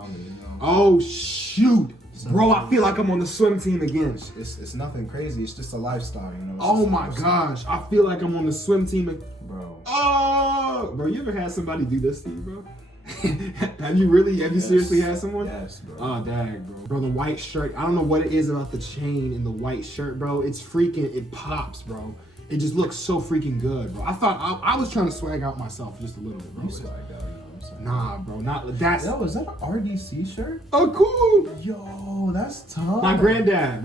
around me, you know. Oh shoot, bro! I feel like I'm on the swim team again. It's nothing crazy. It's just a lifestyle, you know. Oh my gosh, I feel like I'm on the swim team, bro. Oh, bro, you ever had somebody do this to you, bro? Have you seriously had someone? Yes, bro. Oh, dang, bro. Bro, the white shirt, I don't know what it is about the chain in the white shirt, bro. It's freaking, it pops, bro. It just looks so freaking good, bro. I thought, I was trying to swag out myself just a little bit, bro. You swag out, you know what I'm saying? Nah, bro, not, that's. Yo, is that an RDC shirt? Oh, cool. Yo, that's tough. My granddad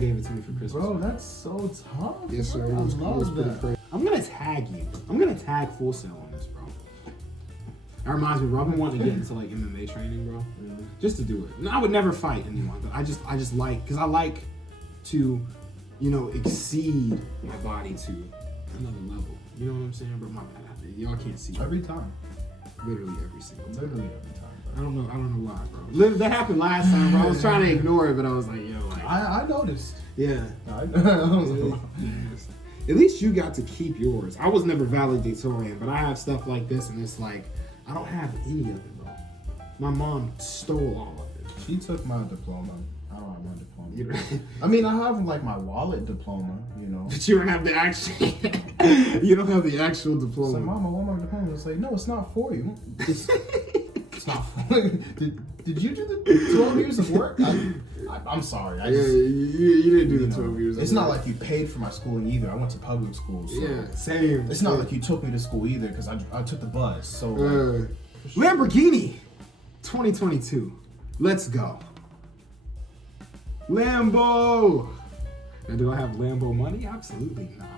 gave it to me for Christmas. Bro, that's so tough. Yes, sir. It was pretty crazy. I'm gonna tag you. I'm gonna tag Full Sail on this, bro. That reminds me, bro. I've been wanting to get into like MMA training, bro. Mm-hmm. Just to do it. No, I would never fight anyone, but I just like, cause I like to, you know, exceed my body to another level. You know what I'm saying, bro? Y'all can't see Every time. Literally every single time. Literally every time. I don't know why, bro. That happened last time, bro. I was trying to ignore it, but I was like, yo, like. I noticed. Yeah. I was At least you got to keep yours. I was never valedictorian, but I have stuff like this, and it's like, I don't have any of it, bro. My mom stole all of it. She took my diploma. I don't have my diploma. You know? I mean, I have like my wallet diploma, you know. But you don't have the actual. You don't have the actual diploma. It's like, Mama, I want my diploma. It's like, no, it's not for you. It's not for you. Did you do the 12 years of work? I'm sorry. You didn't do the 12 years. It's not like you paid for my schooling either. I went to public school. So yeah, same. It's not like you took me to school either because I took the bus. So Lamborghini 2022. Let's go. Lambo. Now, do I have Lambo money? Absolutely not.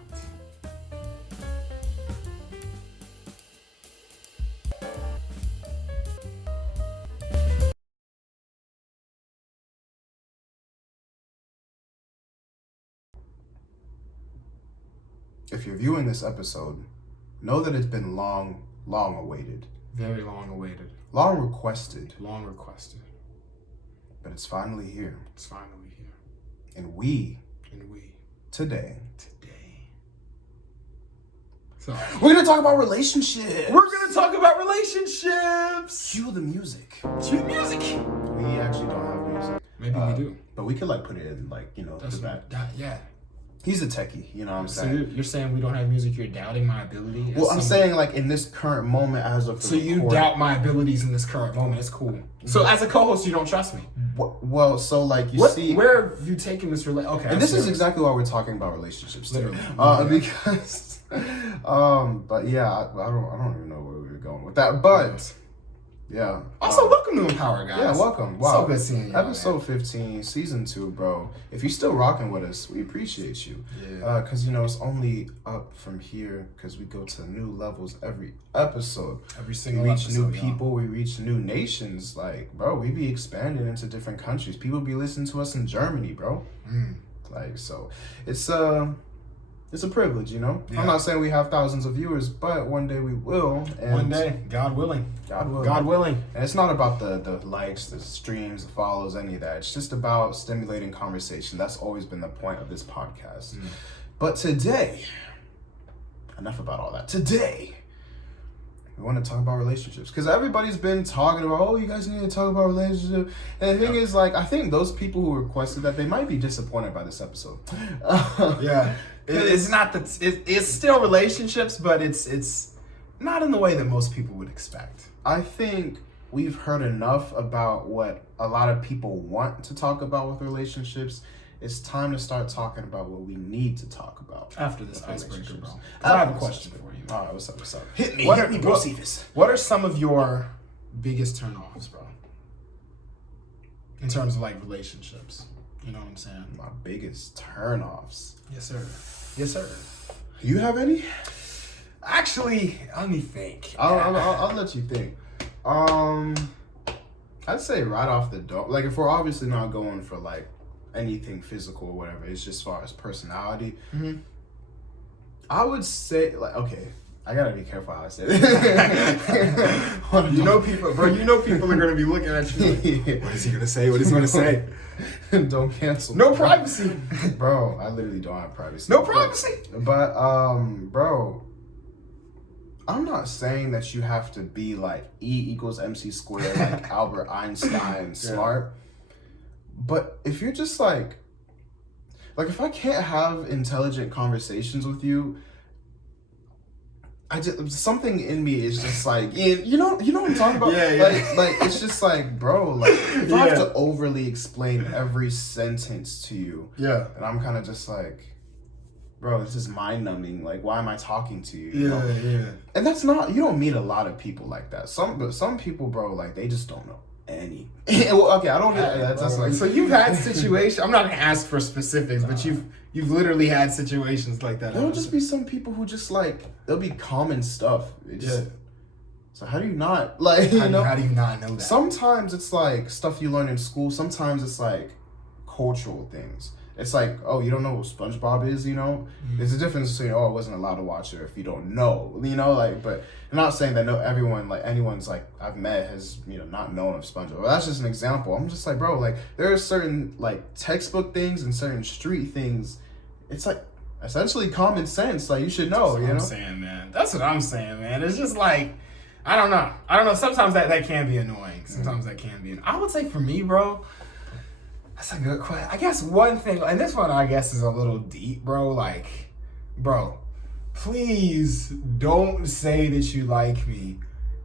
If you're viewing this episode, know that it's been long awaited. Very long awaited. Long requested. Long requested. But it's finally here. It's finally here. And we today. So we're gonna talk about relationships. We're gonna talk about relationships. Cue the music. Cue the music. We actually don't have music. Maybe we do. But we could like put it in like, you know, the back. Yeah. He's a techie, you know what I'm saying? So you're saying we don't have music, you're doubting my ability? Well, I'm saying like in this current moment as of So you doubt my abilities in this current moment, it's cool. So as a co-host, you don't trust me? Well, so like you see... Where have you taken this relationship? Okay. And this is exactly why we're talking about relationships too. Because, but yeah, I don't even know where we were going with that, but... Yeah. Also, welcome to MPower, guys. Yeah, welcome. Wow. So good seeing you. Episode 15, season 2, bro. If you're still rocking with us, we appreciate you. Yeah. Because, you know, it's only up from here because we go to new levels every episode. Every single We reach episode, new people. We reach new nations. Like, bro, we be expanding into different countries. People be listening to us in Germany, bro. Like, so it's a privilege, you know? Yeah. I'm not saying we have thousands of viewers, but one day we will. And one day, God willing. God willing. God willing. And it's not about the likes, the streams, the follows, any of that. It's just about stimulating conversation. That's always been the point of this podcast. But today, enough about all that. Today, we want to talk about relationships. Because everybody's been talking about, oh, you guys need to talk about relationships. And the thing is, like, I think those people who requested that, they might be disappointed by this episode. Yeah. It's not that it's still relationships, but it's not in the way that most people would expect. I think we've heard enough about what a lot of people want to talk about with relationships. It's time to start talking about what we need to talk about after this icebreaker, bro. I have a question for you. All right, what's up? Hit me, bro. What are some of your biggest turnoffs, bro? In terms of like relationships, you know what I'm saying? My biggest turnoffs. Yes, sir. Yes, sir. You have any? Actually, let me think. I'll let you think. I'd say right off the door, like if we're obviously not going for like anything physical or whatever, it's just as far as personality. I would say like, okay, I gotta be careful how I say it. You know people, bro. You know people are gonna be looking at you. Like, what is he gonna say? What is he gonna say? Don't cancel. No privacy, bro. I literally don't have privacy. No privacy. But bro, I'm not saying that you have to be like E = MC squared, like Albert Einstein smart. But if you're just like if I can't have intelligent conversations with you, something in me is just like, you know what I'm talking about? Like it's just like, bro, like if I have to overly explain every sentence to you, and I'm kind of just like, bro, this is mind numbing. Like, why am I talking to you? You know? And that's not, you don't meet a lot of people like that. Some people, bro, like they just don't know any. Well, okay, I don't. That's like, so you've had situations. I'm not gonna ask for specifics, but you've literally had situations like that. There'll just be some people who just like, there'll be common stuff. It just, so how do you not like? How do you not know that? Sometimes it's like stuff you learn in school. Sometimes it's like cultural things. It's like, oh, you don't know what SpongeBob is, you know? There's a difference between, oh, I wasn't allowed to watch it if you don't know, you know? Like, but I'm not saying that anyone's like I've met has, not known of SpongeBob. But that's just an example. I'm just like, bro, like there are certain like textbook things and certain street things. It's like essentially common sense. Like you should know, you know? That's what I'm saying, man. It's just like, I don't know. Sometimes that can be annoying. Sometimes that can be. I would say for me, bro, that's a good question. I guess one thing, and this one I guess is a little deep, bro. Like, bro, please don't say that you like me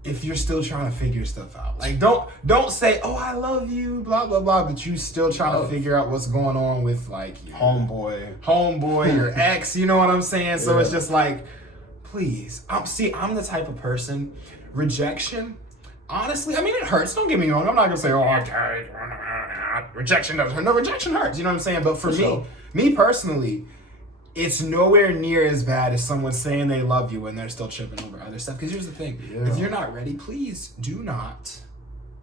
if you're still trying to figure stuff out. Like, don't say, oh, I love you, blah, blah, blah, but you still trying to figure out what's going on with, like, homeboy, your ex, you know what I'm saying? So it's just like, please. I'm the type of person, rejection, honestly, I mean, it hurts. Don't get me wrong. I'm not going to say, oh, okay, rejection doesn't hurt. No, rejection hurts. You know what I'm saying? But for me personally, it's nowhere near as bad as someone saying they love you when they're still tripping over other stuff. Because here's the thing. If you're not ready, please do not.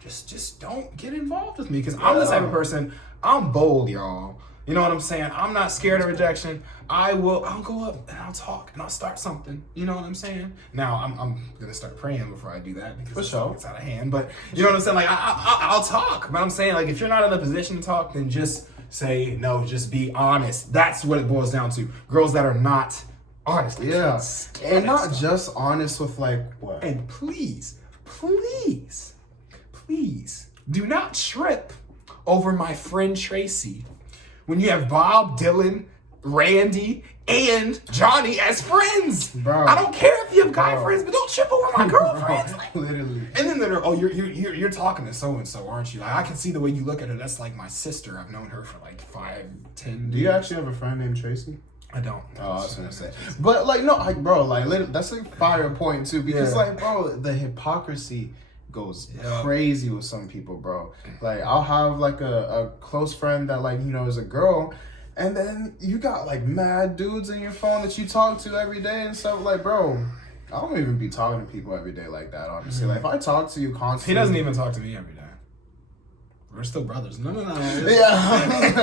Just don't get involved with me. Because I'm the type of person, I'm bold, y'all. You know what I'm saying? I'm not scared of rejection. I'll go up and I'll talk and I'll start something. You know what I'm saying? Now, I'm going to start praying before I do that because it's out of hand. But you know what I'm saying? Like, I'll talk. But I'm saying, like, if you're not in a position to talk, then just say no. Just be honest. That's what it boils down to. Girls that are not honest. And not just honest with, like, what? And please, do not trip over my friend Tracy when you have Bob, Dylan, Randy, and Johnny as friends. Bro. I don't care if you have guy friends, but don't trip over my girlfriends. Like, literally. And then they're, oh, you're talking to so-and-so, aren't you? Like, I can see the way you look at her. That's like my sister. I've known her for like 5, 10 years. Do you actually have a friend named Tracy? I don't. Oh, I was gonna say. But like, no, like, bro, like, that's a fire point too. Because like, bro, the hypocrisy goes crazy with some people, bro. Like, I'll have like a close friend that, like, is a girl, and then you got like mad dudes in your phone that you talk to every day and stuff. Like, bro, I don't even be talking to people every day like that, honestly. Like, if I talk to you constantly, he doesn't even talk to me every day. We're still brothers. No. Yeah. I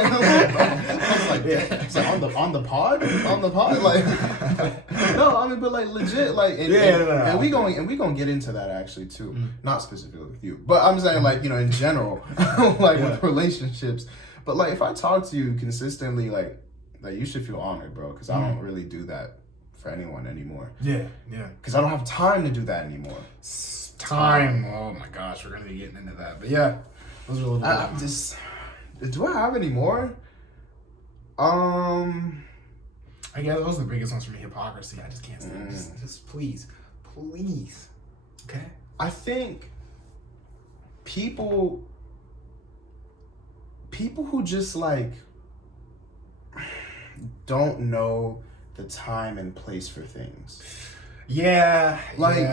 was like, It's like on the pod, like, no, I mean, but like legit, like, and we gonna get into that actually too, not specifically with you, but I'm saying, like, in general, like with relationships. But like, if I talk to you consistently, like you should feel honored, bro, because I don't really do that for anyone anymore. Yeah. Because I don't have time to do that anymore. Time. Oh my gosh, we're gonna be getting into that, but yeah. Those are a little do I have any more? I guess those are the biggest ones for me. Hypocrisy. I just can't stand it. Just please. Okay? I think people who just like don't know the time and place for things. Like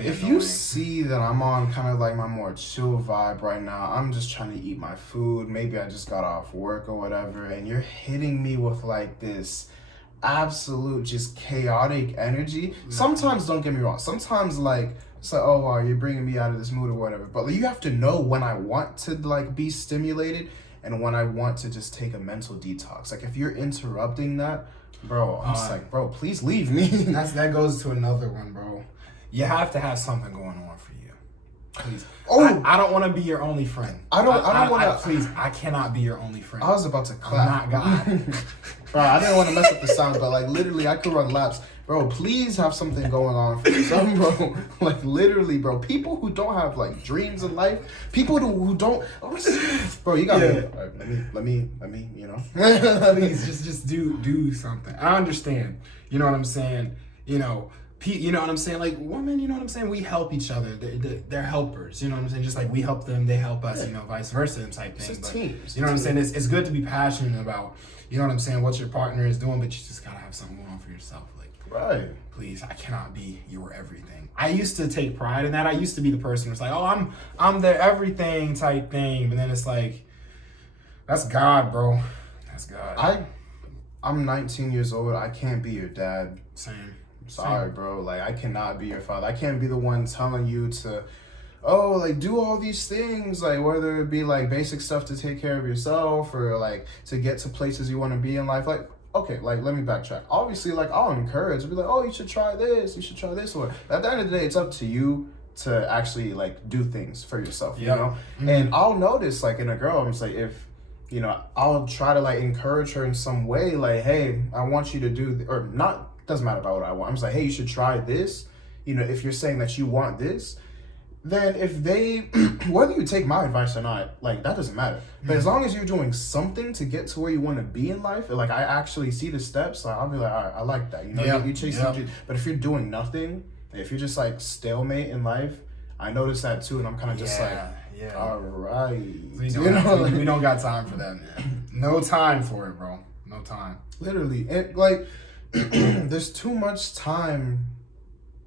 if you see that I'm on kind of like my more chill vibe right now, I'm just trying to eat my food, maybe I just got off work or whatever, and you're hitting me with like this absolute just chaotic energy. Sometimes, don't get me wrong, sometimes like it's like, oh wow, you're bringing me out of this mood or whatever, but you have to know when I want to like be stimulated and when I want to just take a mental detox. Like, if you're interrupting that, bro, I'm just like, bro, please leave me. That goes to another one, bro. You have to have something going on for you. Please. Oh, I don't want to be your only friend. I don't want to. Please, I cannot be your only friend. I was about to clap. I'm not God. Bro, I didn't want to mess up the sound, but like literally, I could run laps bro, please have something going on for yourself, bro. Like literally, bro. People who don't have like dreams in life, people who don't, bro, you gotta. Yeah. All right, let me, you know. Please, just do something. I understand. You know what I'm saying? You know what I'm saying? Like women, you know what I'm saying? We help each other. They're helpers. You know what I'm saying? Just like we help them, they help us. You know, vice versa type thing. It's but, teams. you know what I'm saying? It's good to be passionate about. You know what I'm saying? What your partner is doing, but you just gotta have something going on for yourself. Like, Right. please, I cannot be your everything. I used to take pride in that. I used to be the person who's like, oh, I'm their everything type thing. But then it's like, that's God, bro. That's God. I'm 19 years old. I can't be your dad. Same. Sorry, bro. Like, I cannot be your father. I can't be the one telling you to, oh, like, do all these things. Like, whether it be, like, basic stuff to take care of yourself or, like, to get to places you want to be in life. Like, okay, like, let me backtrack. Obviously, like, I'll encourage. I'll be like, oh, you should try this. You should try this. Or at the end of the day, it's up to you to actually, like, do things for yourself, you know? Mm-hmm. And I'll notice, like, in a girl, I'm just like, if, you know, I'll try to, like, encourage her in some way. Like, hey, I want you to do, or not, doesn't matter about what I want. I'm just like, hey, you should try this. You know, if you're saying that you want this, then if they, whether you take my advice or not, like, that doesn't matter. But as long as you're doing something to get to where you want to be in life, and, like, I actually see the steps, like, I'll be like, all right, I like that. You know, you chase some. But if you're doing nothing, if you're just, like, stalemate in life, I notice that too, and I'm kind of just all right. We don't got time for that, man. No time for it, bro. No time. Literally. And, like, there's too much time.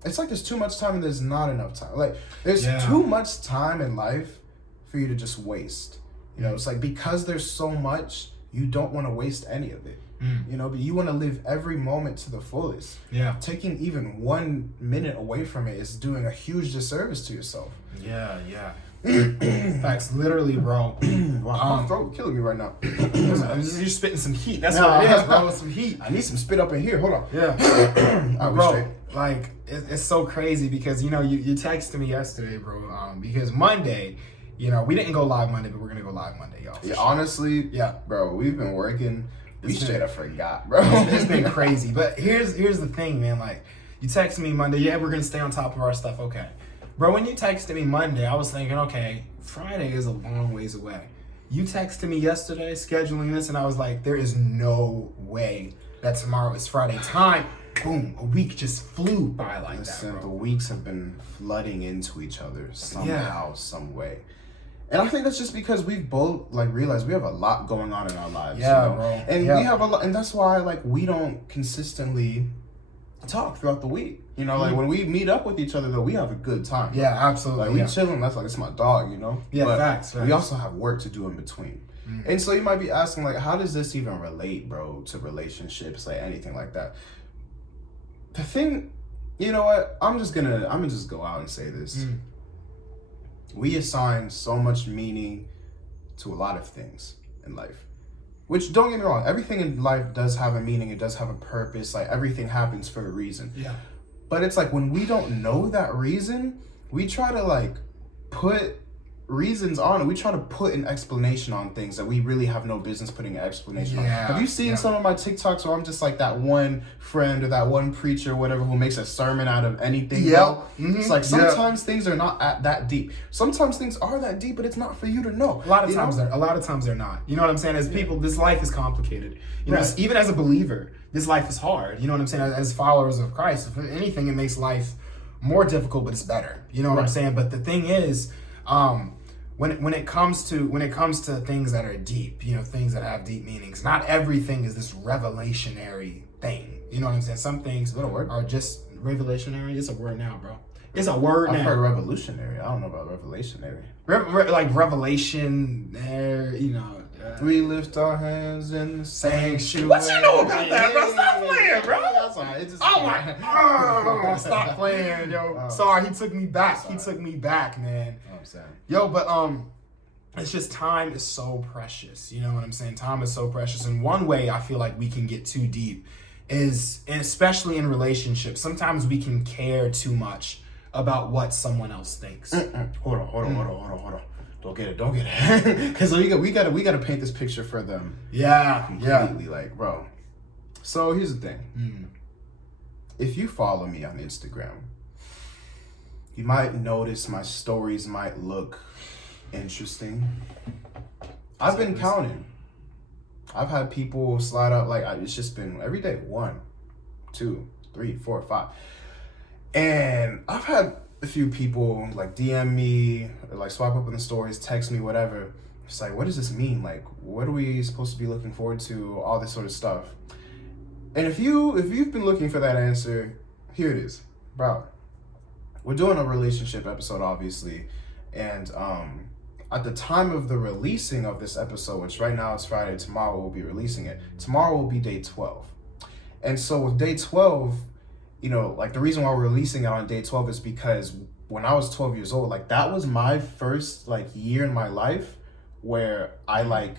It's like there's too much time and there's not enough time. Like, there's too much time in life for you to just waste. You know, it's like because there's so much, you don't want to waste any of it. You know, but you want to live every moment to the fullest. Yeah. Taking even 1 minute away from it is doing a huge disservice to yourself. Yeah. Facts, literally, bro. Wow, my throat killing me right now. You're spitting some heat. That's what it is, bro. Some heat. I need some spit up in here. Hold on. Yeah. Bro, like, it's so crazy because, you know, you texted me yesterday, bro, because Monday, you know, we didn't go live Monday, but we're going to go live Monday, y'all. Yeah, honestly, bro, we've been working. We straight up forgot, bro. It's been crazy. But here's the thing, man. Like, you texted me Monday, we're going to stay on top of our stuff. Okay. Bro, when you texted me Monday, I was thinking, okay, Friday is a long ways away. You texted me yesterday scheduling this, and I was like, there is no way that tomorrow is Friday. Time, boom, a week just flew by like that, bro. The weeks have been flooding into each other somehow, some way. And I think that's just because we've both, like, realized we have a lot going on in our lives. Yeah, you know? bro. And we have a lot, and that's why, like, we don't consistently talk throughout the week. You know, like, when we meet up with each other, though, we have a good time. Yeah, absolutely. Like, we chilling. That's like, it's my dog, you know? Yeah, but facts. We also have work to do in between. And so you might be asking, like, how does this even relate, bro, to relationships, like, anything like that? The thing, you know what? I'm just go out and say this. We assign so much meaning to a lot of things in life. Which, don't get me wrong, everything in life does have a meaning. It does have a purpose. Like, everything happens for a reason. Yeah. But it's like, when we don't know that reason, we try to, like, put reasons on it. We try to put an explanation on things that we really have no business putting an explanation on. Have you seen some of my TikToks where I'm just like that one friend or that one preacher or whatever who makes a sermon out of anything? It's like sometimes things are not that deep. Sometimes things are that deep, but it's not for you to know. A lot of times they're not. You know what I'm saying? As people, this life is complicated. You know, even as a believer, this life is hard. You know what I'm saying? As followers of Christ, if anything, it makes life more difficult, but it's better. You know what I'm saying? But the thing is, when it comes to things that are deep, you know, things that have deep meanings, not everything is this revelationary thing. You know what I'm saying? Some things are just revelationary. It's a word now, bro. It's a word now. I've heard revolutionary. I don't know about revelationary. Like revelation, you know. We lift our hands in the sanctuary. What you know about that, bro? Stop playing, bro. That's all right. It's just stop playing, yo. Sorry, he took me back. He took me back, man. I'm saying. Yo, but it's just time is so precious. You know what I'm saying? Time is so precious. And one way I feel like we can get too deep is, and especially in relationships, sometimes we can care too much about what someone else thinks. Hold on. Don't get it. Because we gotta paint this picture for them. Yeah. Completely, like, bro. So here's the thing. if you follow me on Instagram, you might notice my stories might look interesting. I've been counting. I've had people slide up, like, it's just been every day, 1, 2, 3, 4, 5. And I've had a few people like DM me, or like swipe up in the stories, text me, whatever. It's like, what does this mean? Like, what are we supposed to be looking forward to? All this sort of stuff. And if you've been looking for that answer, here it is, bro. We're doing a relationship episode, obviously, and at the time of the releasing of this episode, which right now is Friday, tomorrow we'll be releasing it. Tomorrow will be day 12, and so with day 12, you know, like the reason why we're releasing it on day 12 is because when I was 12 years old, like that was my first like year in my life where I like,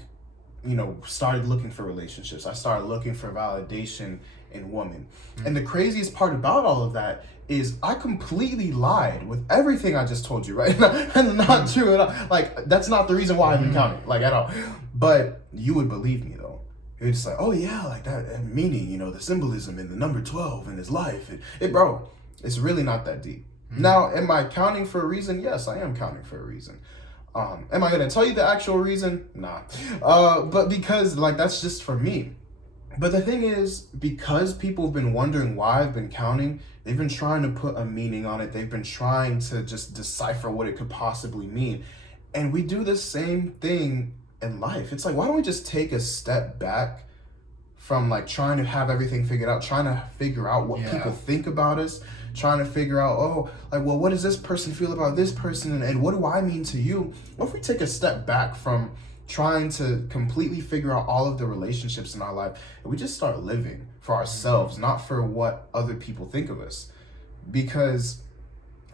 you know, started looking for relationships. I started looking for validation in women. And the craziest part about all of that is I completely lied with everything I just told you, right? And not true at all. Like, that's not the reason why I've been counting, like, at all. But you would believe me, though. You're just like, oh, yeah, like that meaning, you know, the symbolism in the number 12 in his life. Bro, it's really not that deep. Now, am I counting for a reason? Yes, I am counting for a reason. Am I gonna tell you the actual reason? Nah. But because, like, that's just for me. But the thing is, because people have been wondering why I've been counting, they've been trying to put a meaning on it. They've been trying to just decipher what it could possibly mean. And we do the same thing in life. It's like, why don't we just take a step back from like trying to have everything figured out, trying to figure out what people think about us, trying to figure out, oh, like, well, what does this person feel about this person? And what do I mean to you? What if we take a step back from trying to completely figure out all of the relationships in our life, and we just start living for ourselves, not for what other people think of us? Because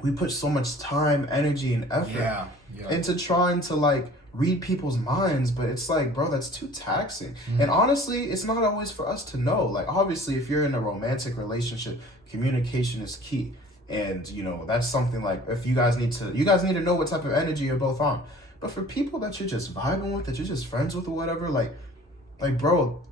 we put so much time, energy, and effort into trying to like read people's minds, but it's like, bro, that's too taxing. And honestly, it's not always for us to know. Like, obviously, if you're in a romantic relationship, communication is key. And, you know, that's something like, if you guys need to know what type of energy you're both on. But for people that you're just vibing with, that you're just friends with or whatever, like, bro,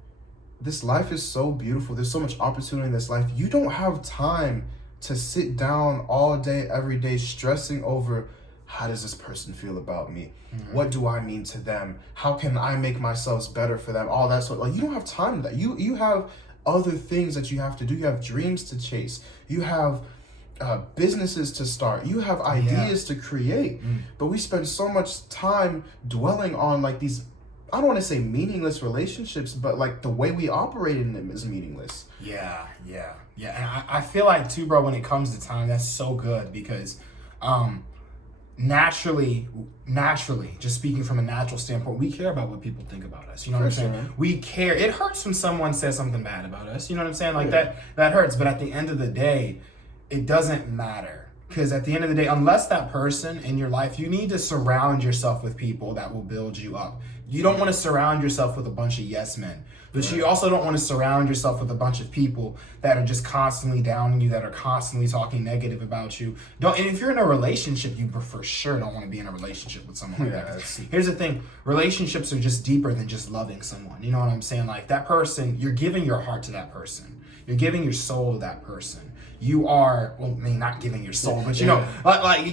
this life is so beautiful. There's so much opportunity in this life. You don't have time to sit down all day, every day, stressing over, how does this person feel about me? What do I mean to them? How can I make myself better for them? All that sort of, like, you don't have time for that. You have other things that you have to do. You have dreams to chase. You have businesses to start. You have ideas to create. But we spend so much time dwelling on like these, I don't want to say meaningless relationships, but like the way we operate in them is meaningless. Yeah. And I feel like too, bro, when it comes to time, that's so good because naturally, just speaking from a natural standpoint, we care about what people think about us. You know what I'm saying? We care. It hurts when someone says something bad about us. You know what I'm saying? Like that hurts. But at the end of the day, it doesn't matter. Because at the end of the day, unless that person in your life, you need to surround yourself with people that will build you up. You don't want to surround yourself with a bunch of yes men. But you also don't want to surround yourself with a bunch of people that are just constantly downing you, that are constantly talking negative about you. And if you're in a relationship, you for sure don't want to be in a relationship with someone like that. Here's the thing. Relationships are just deeper than just loving someone. You know what I'm saying? Like that person, you're giving your heart to that person. You're giving your soul to that person. You are, well, I mean, not giving your soul, but you know, like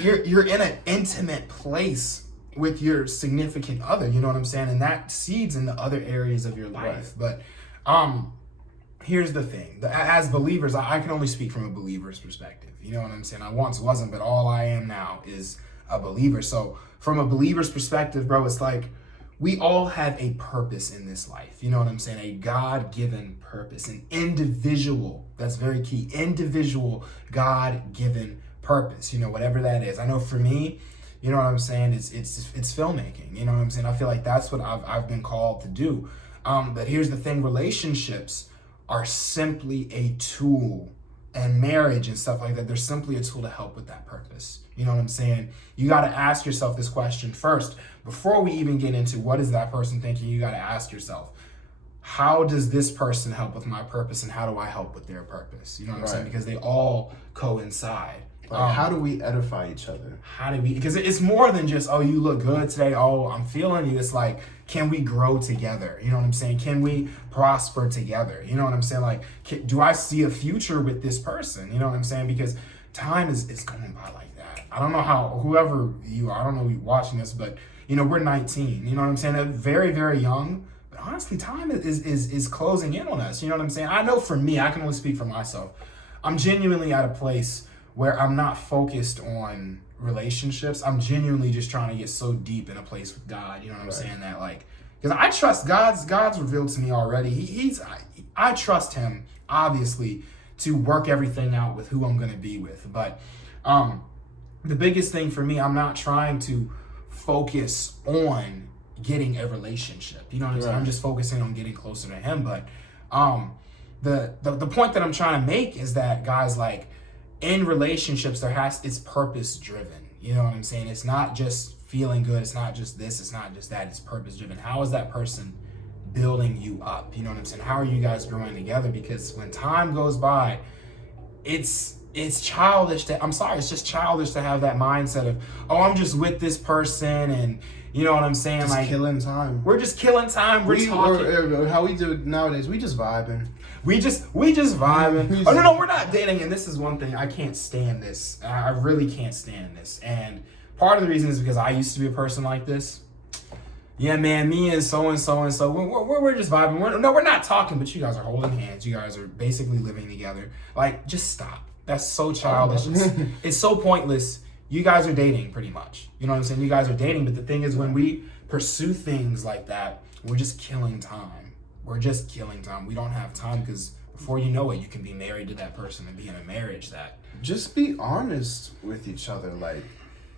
you're in an intimate place with your significant other, you know what I'm saying? And that seeds in the other areas of your life. But here's the thing. As believers, I can only speak from a believer's perspective. You know what I'm saying? I once wasn't, but all I am now is a believer. So from a believer's perspective, bro, it's like we all have a purpose in this life. You know what I'm saying? A God-given purpose, an individual, that's very key, individual God-given purpose, you know, whatever that is. I know for me, you know what I'm saying? It's filmmaking. You know what I'm saying? I feel like that's what I've been called to do. But here's the thing: relationships are simply a tool, and marriage and stuff like that, they're simply a tool to help with that purpose. You know what I'm saying? You got to ask yourself this question first before we even get into what is that person thinking. You got to ask yourself, how does this person help with my purpose, and how do I help with their purpose? You know what I'm saying? Because they all coincide. Like, how do we edify each other? How do we, because it's more than just, oh, you look good today, oh, I'm feeling you. It's like, can we grow together? You know what I'm saying? Can we prosper together? You know what I'm saying? Like, do I see a future with this person? You know what I'm saying? Because time is going by like that. I don't know how, whoever you are, I don't know you watching this, but, you know, we're 19. You know what I'm saying? They're very, very young. But honestly, time is closing in on us. You know what I'm saying? I know for me, I can only speak for myself. I'm genuinely at a place where I'm not focused on relationships. I'm genuinely just trying to get so deep in a place with God. You know what I'm saying? That, like, because I trust God's revealed to me already. I trust him, obviously, to work everything out with who I'm going to be with. But the biggest thing for me, I'm not trying to focus on getting a relationship. You know what I'm saying? I'm just focusing on getting closer to him. But the point that I'm trying to make is that, guys, like, in relationships, it's purpose driven. You know what I'm saying? It's not just feeling good. It's not just this. It's not just that. It's purpose driven. How is that person building you up? You know what I'm saying? How are you guys growing together? Because when time goes by, it's childish it's just childish to have that mindset of, oh, I'm just with this person, and you know what I'm saying? Just like, killing time. We're just killing time. We're talking. Or how we do it nowadays, we just vibing. We just vibing. Oh no, we're not dating. And this is one thing, I can't stand this. I really can't stand this. And part of the reason is because I used to be a person like this. Yeah, man, me and so we're just vibing. We're not talking, but you guys are holding hands. You guys are basically living together. Like, just stop. That's so childish. It's so pointless. You guys are dating, pretty much. You know what I'm saying? You guys are dating, but the thing is, when we pursue things like that, we're just killing time. We're just killing time. We don't have time, because before you know it, you can be married to that person and be in a marriage that... Just be honest with each other. Like,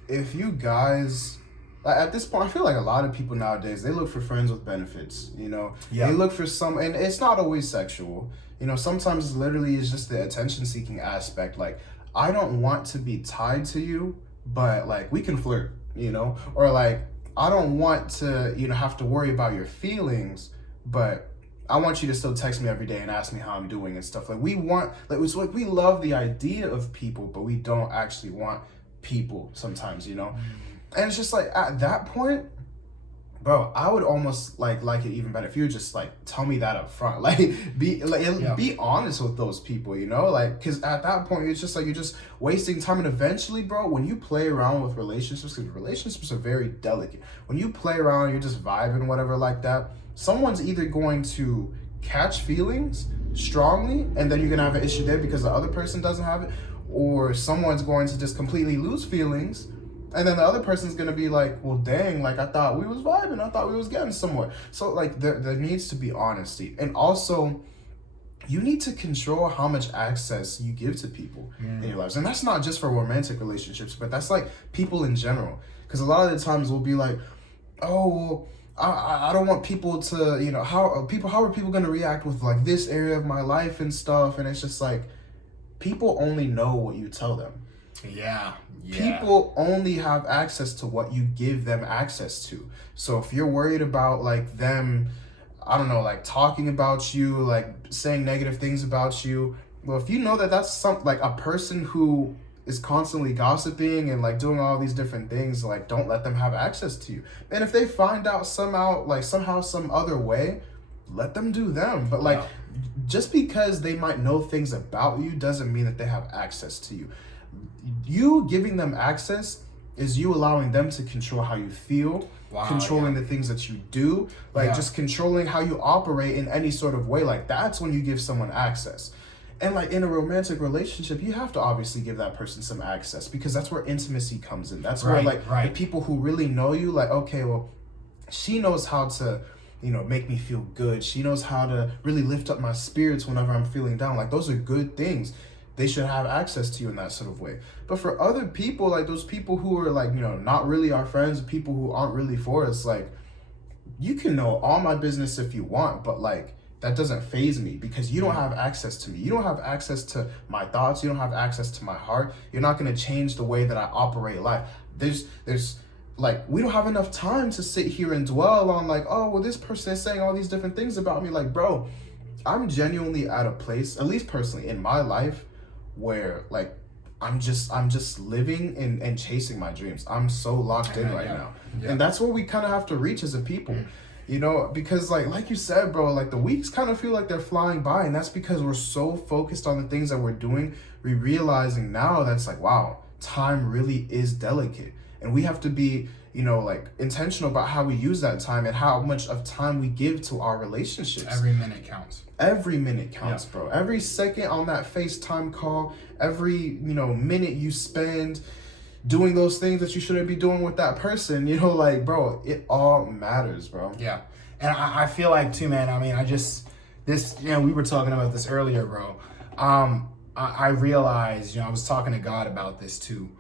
if you guys... At this point, I feel like a lot of people nowadays, they look for friends with benefits, you know? Yeah. They look for and it's not always sexual. You know, sometimes literally it's just the attention-seeking aspect. Like, I don't want to be tied to you, but, like, we can flirt, you know? Or, like, I don't want to, you know, have to worry about your feelings, but I want you to still text me every day and ask me how I'm doing and stuff. Like, we love the idea of people, but we don't actually want people sometimes, you know? And it's just like, at that point, bro, I would almost like it even better if you would just like tell me that up front. Like, be honest with those people, you know? Like, because at that point, it's just like you're just wasting time. And eventually, bro, when you play around with relationships, because relationships are very delicate. When you play around, you're just vibing, whatever, like that, someone's either going to catch feelings strongly, and then you're gonna have an issue there because the other person doesn't have it, or someone's going to just completely lose feelings. And then the other person's going to be like, well, dang, like, I thought we was vibing. I thought we was getting somewhere. So, like, there needs to be honesty. And also, you need to control how much access you give to people in your lives. And that's not just for romantic relationships, but that's, like, people in general. Because a lot of the times we'll be like, oh, well, I don't want people to, you know, how are people going to react with, like, this area of my life and stuff? And it's just like, people only know what you tell them. Yeah. People only have access to what you give them access to. So if you're worried about like them, I don't know, like talking about you, like saying negative things about you, well, if you know that that's like a person who is constantly gossiping and like doing all these different things, like don't let them have access to you. And if they find out somehow some other way, let them do them. But like, just because they might know things about you doesn't mean that they have access to you. You giving them access is you allowing them to control how you feel, controlling the things that you do, like just controlling how you operate in any sort of way. Like, that's when you give someone access. And like in a romantic relationship, you have to obviously give that person some access, because that's where intimacy comes in. That's where like the people who really know you, like, okay, well, she knows how to, you know, make me feel good. She knows how to really lift up my spirits whenever I'm feeling down. Like, those are good things. They should have access to you in that sort of way. But for other people, like those people who are like, you know, not really our friends, people who aren't really for us, like, you can know all my business if you want, but like, that doesn't faze me, because you don't have access to me. You don't have access to my thoughts. You don't have access to my heart. You're not going to change the way that I operate life. There's like, we don't have enough time to sit here and dwell on like, oh, well, this person is saying all these different things about me. Like, bro, I'm genuinely at a place, at least personally in my life, where like I'm just living and chasing my dreams. I'm so locked in right now. Yeah. And that's what we kind of have to reach as a people. You know, because like you said, bro, like the weeks kind of feel like they're flying by, and that's because we're so focused on the things that we're doing. We're realizing now that's like, wow, time really is delicate, and we have to be, you know, like intentional about how we use that time and how much of time we give to our relationships. Every minute counts. Every minute counts, bro. Every second on that FaceTime call, every, you know, minute you spend doing those things that you shouldn't be doing with that person, you know, like, bro, it all matters, bro. Yeah. And I feel like too, man, I mean, we were talking about this earlier, bro. I realized, you know, I was talking to God about this too.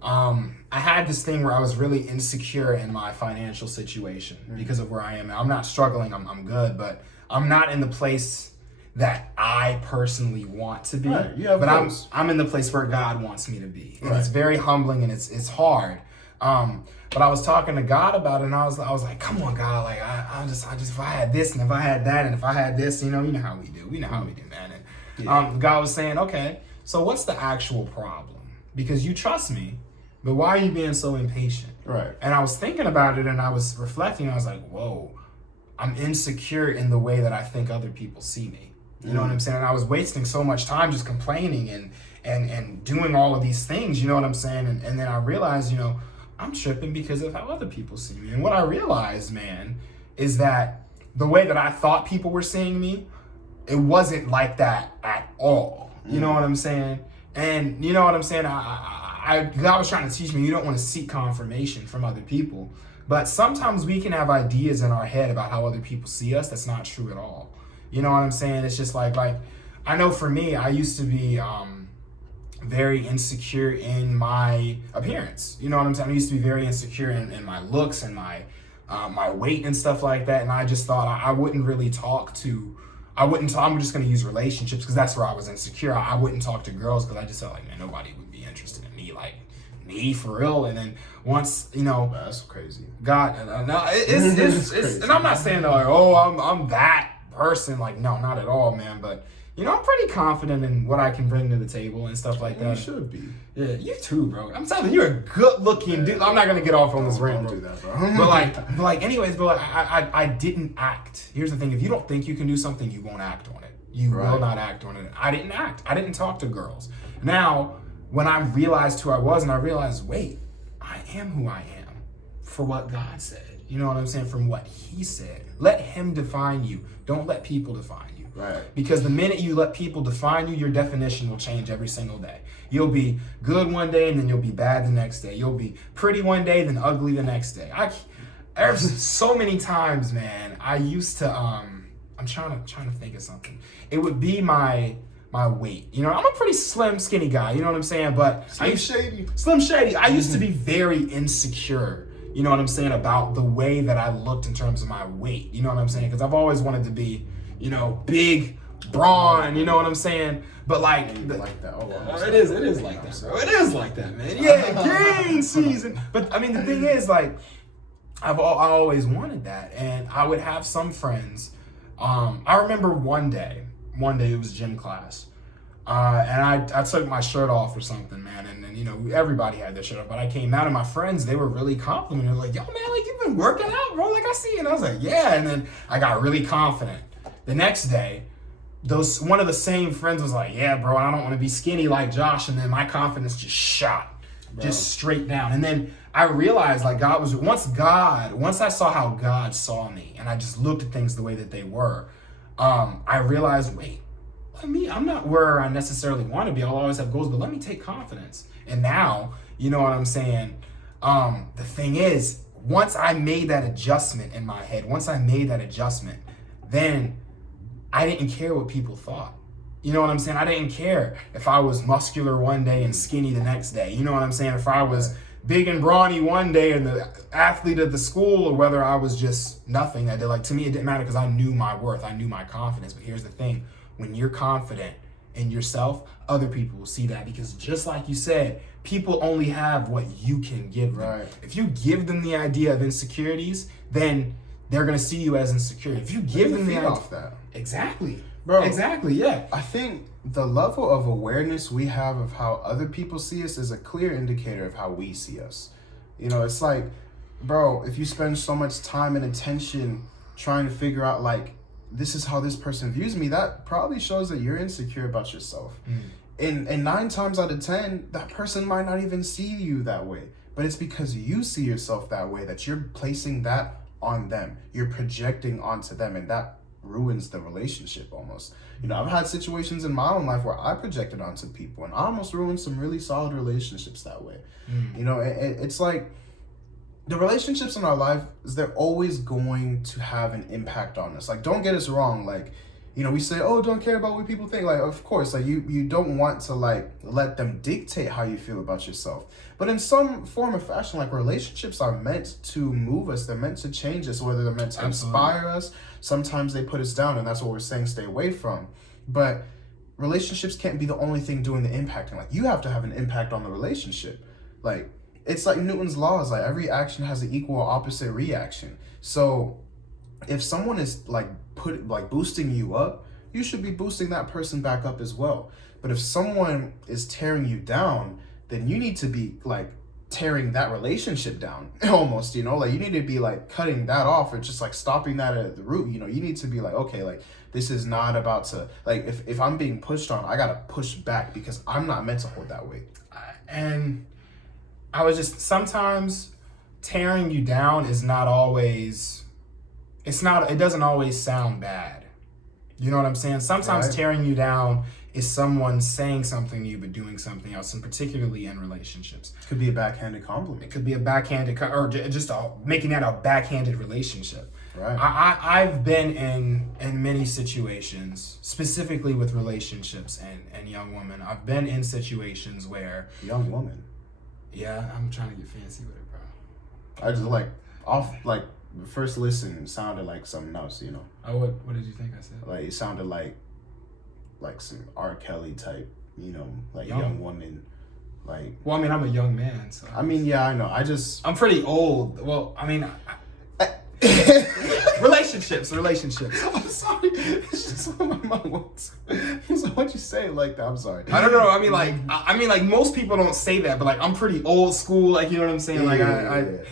I had this thing where I was really insecure in my financial situation because of where I am. I'm not struggling, I'm good, but I'm not in the place that I personally want to be. Right. Yeah, but I'm in the place where God wants me to be. And it's very humbling and it's hard. But I was talking to God about it, and I was like, come on, God, like I just if I had this and if I had that and if I had this, you know how we do. We know how we do, man. And God was saying, okay, so what's the actual problem? Because you trust me, but why are you being so impatient? Right. And I was thinking about it, and I was reflecting, and I was like, whoa, I'm insecure in the way that I think other people see me. You know what I'm saying? And I was wasting so much time just complaining and doing all of these things, you know what I'm saying? And then I realized, you know, I'm tripping because of how other people see me. And what I realized, man, is that the way that I thought people were seeing me, it wasn't like that at all. You know what I'm saying? And you know what I'm saying? God was trying to teach me you don't want to seek confirmation from other people. But sometimes we can have ideas in our head about how other people see us that's not true at all. You know what I'm saying? It's just like I know for me, I used to be very insecure in my appearance. You know what I'm saying? I used to be very insecure in my looks and my weight and stuff like that. And I just thought I wouldn't really talk to, I'm just going to use relationships because that's where I was insecure. I wouldn't talk to girls because I just felt like, man, nobody would be interested in me, like me for real. And then once, you know, that's crazy. God, no, it's and I'm not saying like, oh, I'm that person, like, no, not at all, man, but you know, I'm pretty confident in what I can bring to the table and stuff like that. You should be. Yeah, you too, bro. I'm telling you, you're a good looking dude. I'm not gonna get off on this rant, bro. Do that, bro. but I didn't act. Here's the thing: if you don't think you can do something, you won't act on it. You will not act on it. I didn't act. I didn't talk to girls. Now, when I realized who I was, and I realized, wait, I am who I am for what God said. You know what I'm saying? From what He said. Let Him define you. Don't let people define you. Right. Because the minute you let people define you, your definition will change every single day. You'll be good one day, and then you'll be bad the next day. You'll be pretty one day, then ugly the next day. There's so many times, man. I used to I'm trying to think of something. It would be my weight. You know, I'm a pretty slim, skinny guy. You know what I'm saying? But Slim Shady. I used to be very insecure. You know what I'm saying, about the way that I looked in terms of my weight. You know what I'm saying? Because I've always wanted to be, you know, big, brawn. You know what I'm saying? But like, like that. It is like that, bro. It is like that, man. Yeah, gain season. But I mean, the thing is, like, I always wanted that, and I would have some friends. I remember one day it was gym class. And I took my shirt off or something, man, and you know, everybody had their shirt off, but I came out and my friends, they were really complimenting, like, yo, man, like, you've been working out, bro, like, I see you. And I was like, yeah, and then I got really confident. The next day, one of the same friends was like, yeah, bro, I don't want to be skinny like Josh, and then my confidence just shot, just straight down. And then I realized, like, once I saw how God saw me, and I just looked at things the way that they were, I realized, wait, I'm not where I necessarily want to be. I'll always have goals, but let me take confidence. And now, you know what I'm saying? The thing is, once I made that adjustment in my head, then I didn't care what people thought. You know what I'm saying? I didn't care if I was muscular one day and skinny the next day. You know what I'm saying? If I was big and brawny one day and the athlete of the school, or whether I was just nothing that day. Like, to me, it didn't matter because I knew my worth. I knew my confidence. But here's the thing. When you're confident in yourself, other people will see that, because just like you said, people only have what you can give them. Right. If you give them the idea of insecurities, then they're gonna see you as insecure. If you give them feed the off that. Exactly. Bro. Exactly, yeah. I think the level of awareness we have of how other people see us is a clear indicator of how we see us. You know, it's like, bro, if you spend so much time and attention trying to figure out, like, this is how this person views me, that probably shows that you're insecure about yourself. And 9 times out of 10, that person might not even see you that way. But it's because you see yourself that way that you're placing that on them. You're projecting onto them, and that ruins the relationship almost. You know, I've had situations in my own life where I projected onto people, and I almost ruined some really solid relationships that way. You know, it's like the relationships in our life, they're always going to have an impact on us. Like, don't get us wrong. Like, you know, we say, oh, don't care about what people think. Like, of course, like you don't want to like let them dictate how you feel about yourself. But in some form or fashion, like, relationships are meant to move us. They're meant to change us, whether they're meant to inspire us. Sometimes they put us down, and that's what we're saying, stay away from. But relationships can't be the only thing doing the impacting. Like, you have to have an impact on the relationship. Like, it's like Newton's laws. Like, every action has an equal or opposite reaction. So if someone is like boosting you up, you should be boosting that person back up as well. But if someone is tearing you down, then you need to be like tearing that relationship down almost, you know, like you need to be like cutting that off or just like stopping that at the root. You know, you need to be like, okay, like this is not about to, like, if I'm being pushed on, I gotta push back because I'm not meant to hold that weight. And I was just, sometimes tearing you down is not always, it doesn't always sound bad. You know what I'm saying? Sometimes tearing you down is someone saying something to you but doing something else, and particularly in relationships. It could be a backhanded compliment. It could be a backhanded, or just making that a backhanded relationship. Right. I've been in many situations, specifically with relationships and young women. I've been in situations where... Young woman? Yeah, I'm trying to get fancy with it, bro. I just first listen sounded like something else, you know. Oh, what did you think I said? Like, it sounded like some R. Kelly type, you know, like young woman. Like, well, I mean, I'm a young man, so. I mean, yeah, I know. I'm pretty old. Well, I mean, relationships. I'm sorry. It's just what my mom wants. So why'd you say it like that? I'm sorry. I don't know. I mean, like most people don't say that, but like I'm pretty old school. Like, you know what I'm saying? Like,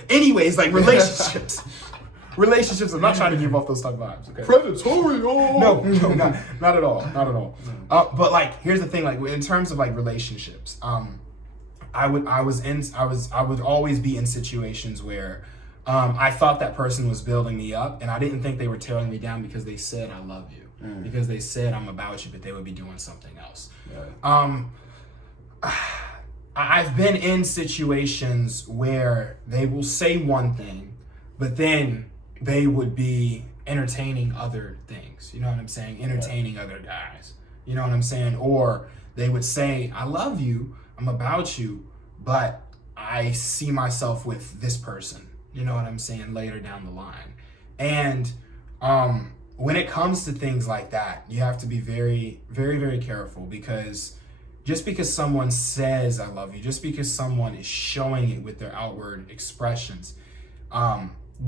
anyways, like relationships. Relationships. I'm not trying to give off those type of vibes. Okay? Predatory. No, not at all. But like, here's the thing. Like, in terms of like relationships, I would always be in situations where I thought that person was building me up, and I didn't think they were tearing me down because they said I love you, because they said I'm about you, but they would be doing something else. I've been in situations where they will say one thing, but then they would be entertaining other things. You know what I'm saying? Entertaining other guys. You know what I'm saying? Or they would say, I love you, I'm about you, but I see myself with this person. You know what I'm saying? Later down the line. And when it comes to things like that, you have to be very, very, very careful, because just because someone says I love you, just because someone is showing it with their outward expressions,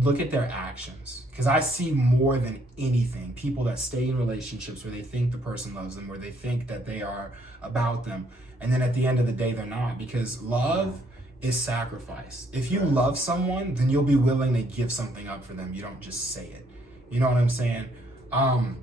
look at their actions. Because I see more than anything people that stay in relationships where they think the person loves them, where they think that they are about them, and then at the end of the day they're not, because love is sacrifice. If you love someone, then you'll be willing to give something up for them. You don't just say it. You know what I'm saying? And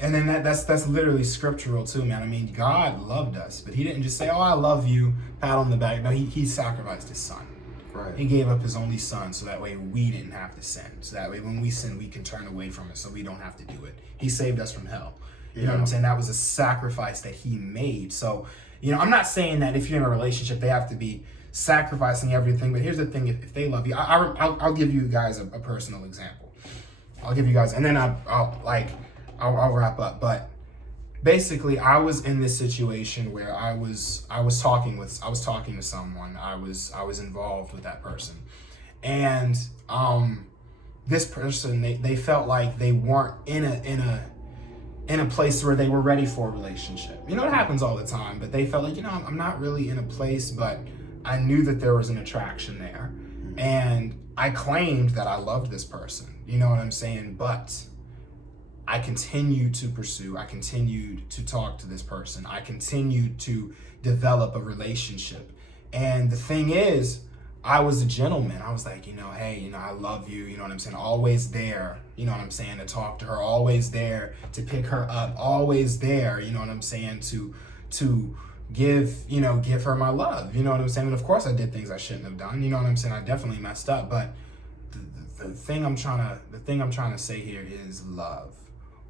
then that's literally scriptural too, man. I mean, God loved us, but he didn't just say, oh, I love you, pat on the back. No, he sacrificed his son. Right. He gave up his only son so that way we didn't have to sin. So that way when we sin, we can turn away from it so we don't have to do it. He saved us from hell. You know what I'm saying? That was a sacrifice that he made. So, you know, I'm not saying that if you're in a relationship, they have to be sacrificing everything. But here's the thing. If they love you, I'll give you guys a personal example. I'll give you guys, and then I'll wrap up. But basically, I was in this situation where I was talking to someone. I was involved with that person, and this person, they felt like they weren't in a place where they were ready for a relationship. You know, it happens all the time, but they felt like, you know, I'm not really in a place, but I knew that there was an attraction there, and I claimed that I loved this person, you know what I'm saying? But I continued to pursue, I continued to talk to this person, I continued to develop a relationship. And the thing is, I was a gentleman. I was like, hey, I love you, you know what I'm saying? Always there, you know what I'm saying, to talk to her, always there to pick her up, always there, you know what I'm saying, to give her my love, you know what I'm saying? And of course I did things I shouldn't have done, you know what I'm saying? I definitely messed up, but the thing I'm trying to say here is love.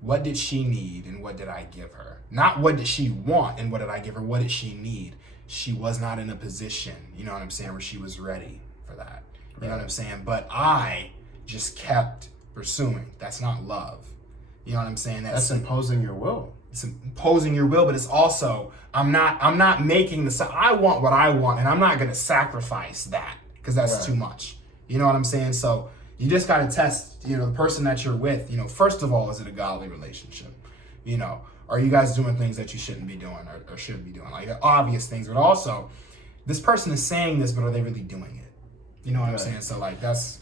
What did she need and what did I give her? Not what did she want and what did I give her? What did she need? She was not in a position, you know what I'm saying, where she was ready for that. You know what I'm saying? But I just kept pursuing. That's not love. You know what I'm saying? That's imposing your will. It's imposing your will, but it's also, I'm not making I want what I want, and I'm not going to sacrifice that because that's too much. You know what I'm saying? So you just got to test, the person that you're with, first of all, is it a godly relationship? Are you guys doing things that you shouldn't be doing or should be doing? Like obvious things, but also this person is saying this, but are they really doing it? You know what I'm saying? So like that's...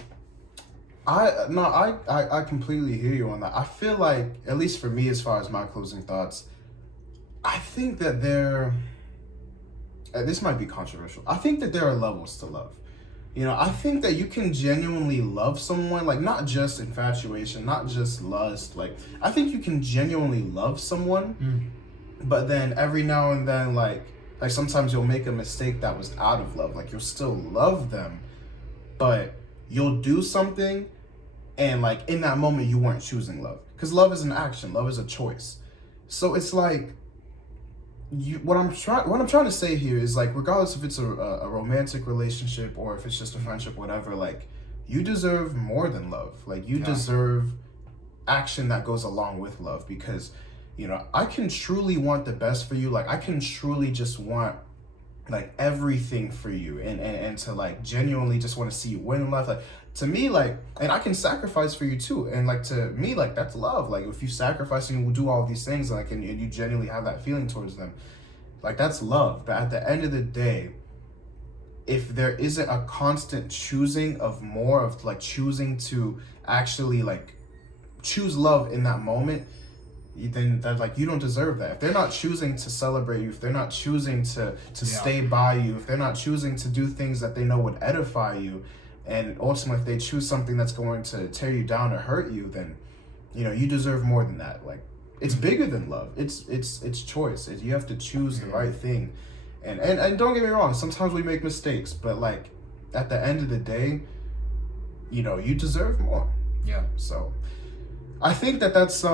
I completely hear you on that. I feel like, at least for me, as far as my closing thoughts, I think that this might be controversial. I think that there are levels to love. I think that you can genuinely love someone, like not just infatuation, not just lust. Like I think you can genuinely love someone, but then every now and then, like sometimes you'll make a mistake that was out of love. Like you'll still love them, but you'll do something, and like in that moment you weren't choosing love, because love is an action, love is a choice. So it's like, what I'm trying to say here is, like, regardless if it's a romantic relationship or if it's just a friendship, whatever, like you deserve more than love. Like you deserve action that goes along with love, because I can truly want the best for you. Like I can truly just want like everything for you, and to like genuinely just want to see you win in life. Like to me, like, and I can sacrifice for you too, and like to me, like that's love. Like if you sacrifice and you will do all these things, like, and you genuinely have that feeling towards them, like that's love. But at the end of the day, if there isn't a constant choosing of more, of like choosing to actually like choose love in that moment, then that, like, you don't deserve that. If they're not choosing to celebrate you, if they're not choosing to stay by you, if they're not choosing to do things that they know would edify you, and ultimately if they choose something that's going to tear you down or hurt you, then you deserve more than that. Like it's bigger than love. It's choice. You have to choose the right thing. And don't get me wrong, sometimes we make mistakes, but like at the end of the day, you deserve more. Yeah. So I think that's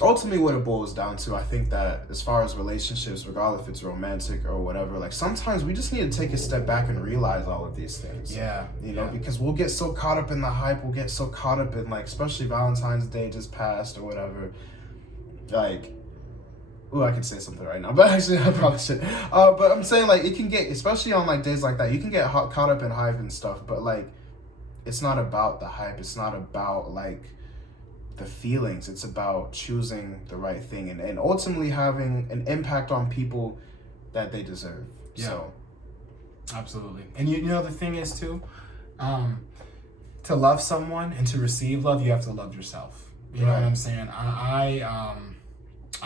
ultimately what it boils down to. I think that as far as relationships, regardless if it's romantic or whatever, like sometimes we just need to take a step back and realize all of these things. Yeah. Because we'll get so caught up in the hype, we'll get so caught up in, like, especially Valentine's Day just passed or whatever. Like, ooh, I could say something right now, but actually I probably should. But I'm saying, like, it can get, especially on like days like that, you can get caught up in hype and stuff, but like it's not about the hype, it's not about like the feelings, it's about choosing the right thing and ultimately having an impact on people that they deserve. Yeah. So absolutely. And the thing is too, to love someone and to receive love, you have to love yourself. You know what I'm saying? I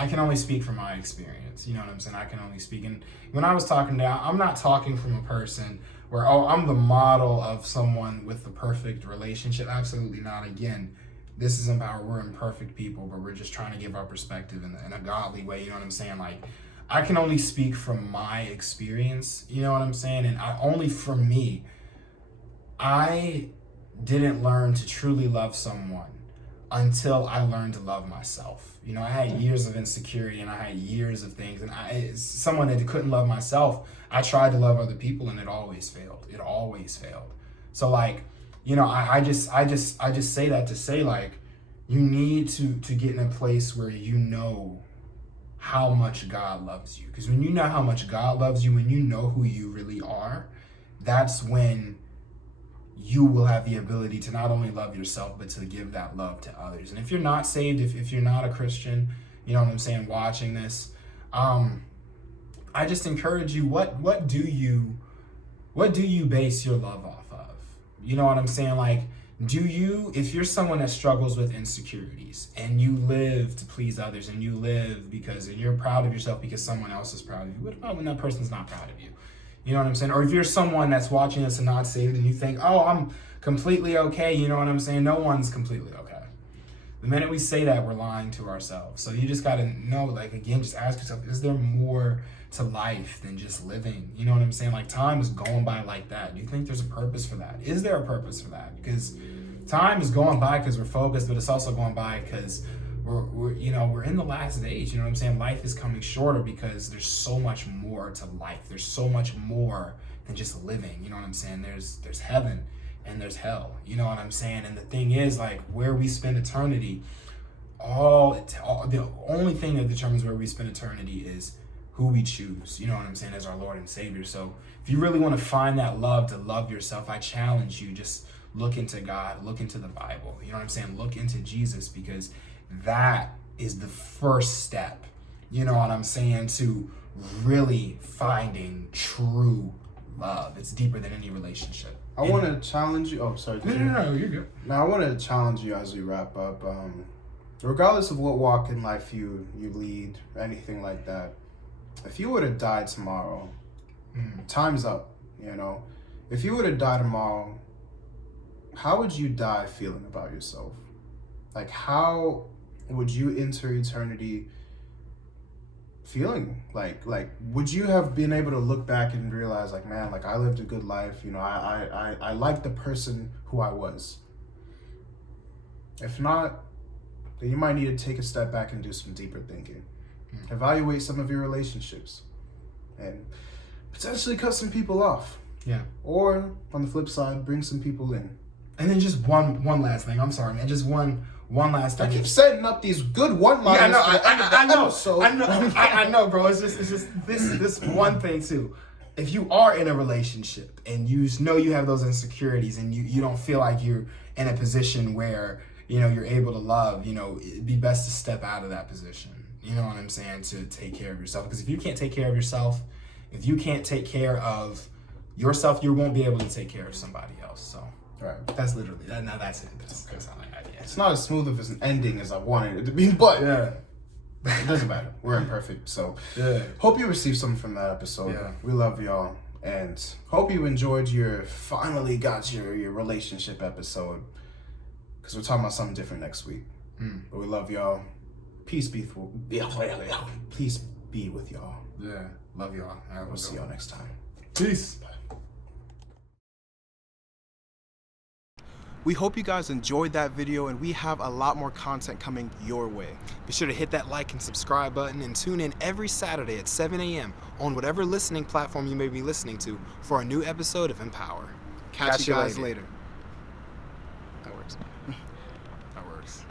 can only speak from my experience. You know what I'm saying? I can only speak. And when I was talking down, I'm not talking from a person where, I'm the model of someone with the perfect relationship. Absolutely not. Again, this is MPower. We're imperfect people, but we're just trying to give our perspective in a godly way. You know what I'm saying? Like, I can only speak from my experience. You know what I'm saying? And only from me, I didn't learn to truly love someone until I learned to love myself. I had years of insecurity and I had years of things, and as someone that couldn't love myself, I tried to love other people and it always failed. It always failed. So like, I just say that to say, like, you need to get in a place where you know how much God loves you. Because when you know how much God loves you, when you know who you really are, that's when you will have the ability to not only love yourself, but to give that love to others. And if you're not saved, if you're not a Christian, you know what I'm saying, watching this, I just encourage you, what do you base your love off of? You know what I'm saying? Like, if you're someone that struggles with insecurities and you live to please others and you live because you're proud of yourself because someone else is proud of you, what about when that person's not proud of you? You know what I'm saying? Or if you're someone that's watching this and not saved and you think, oh, I'm completely okay, you know what I'm saying? No one's completely okay. The minute we say that, we're lying to ourselves. So you just got to know, like, again, just ask yourself, is there more to life than just living? You know what I'm saying? Like, time is going by like that. Do you think there's a purpose for that? Is there a purpose for that? Because time is going by because we're focused, but it's also going by because we're in the last days. You know what I'm saying? Life is coming shorter because there's so much more to life. There's so much more than just living. You know what I'm saying? There's heaven and there's hell. You know what I'm saying? And the thing is, like, where we spend eternity, the only thing that determines where we spend eternity is who we choose, you know what I'm saying, as our Lord and Savior. So if you really want to find that love to love yourself, I challenge you, just look into God, look into the Bible, you know what I'm saying? Look into Jesus, because that is the first step, you know what I'm saying, to really finding true love. It's deeper than any relationship. I want to challenge you. Oh, sorry. No, you're good. Now, I want to challenge you as we wrap up. Regardless of what walk in life you lead, anything like that, if you were to die tomorrow, time's up, you know? If you were to die tomorrow, how would you die feeling about yourself? Like, how would you enter eternity feeling? Like, would you have been able to look back and realize, like, man, like, I lived a good life, you know, I like the person who I was? If not, then you might need to take a step back and do some deeper thinking. Evaluate some of your relationships and potentially cut some people off. Yeah. Or on the flip side, bring some people in. And then just one last thing. I'm sorry, man. Just one last thing. I keep setting up these good one-liners. Yeah, I know, bro. It's just this one thing too. If you are in a relationship and you know you have those insecurities and you don't feel like you're in a position where, you know, you're able to love, you know, it'd be best to step out of that position. You know what I'm saying? To take care of yourself. Because if you can't take care of yourself, if you can't take care of yourself, you won't be able to take care of somebody else. So right. That's literally that. Now that's it. That's how I idea. It's not as smooth of an ending as I wanted it to be, but yeah, it doesn't matter. We're imperfect. So yeah. Hope you received something from that episode. Yeah. We love y'all. And hope you enjoyed finally got your relationship episode. Because we're talking about something different next week. But we love y'all. Peace be with y'all. Yeah. Love y'all. We'll see y'all next time. Peace. Bye. We hope you guys enjoyed that video, and we have a lot more content coming your way. Be sure to hit that like and subscribe button and tune in every Saturday at 7 a.m. on whatever listening platform you may be listening to for a new episode of MPower. Catch you guys later. That works. That works.